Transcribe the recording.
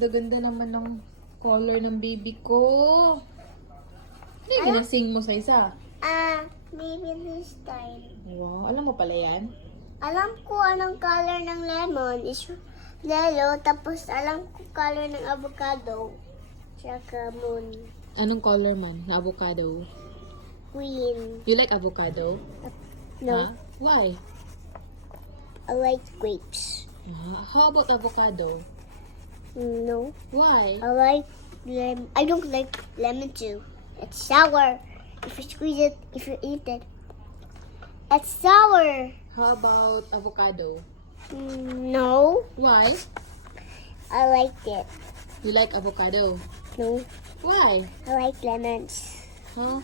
Ganda-ganda naman ng color ng baby ko. Ano yung ginasing mo sa isa? Maybe this style. Wow, alam mo pala yan? Alam ko anong color ng lemon is yellow, tapos alam ko color ng avocado. Tsaka moon. Anong color man? Na avocado? Green. You like avocado? No, Huh? Why? I like grapes. How about avocado? No, Why? I like I don't like lemon too. It's sour. If you squeeze it, if you eat it, it's sour. How about avocado? No, Why? I like it. You like avocado? No, Why? I like lemons. Huh?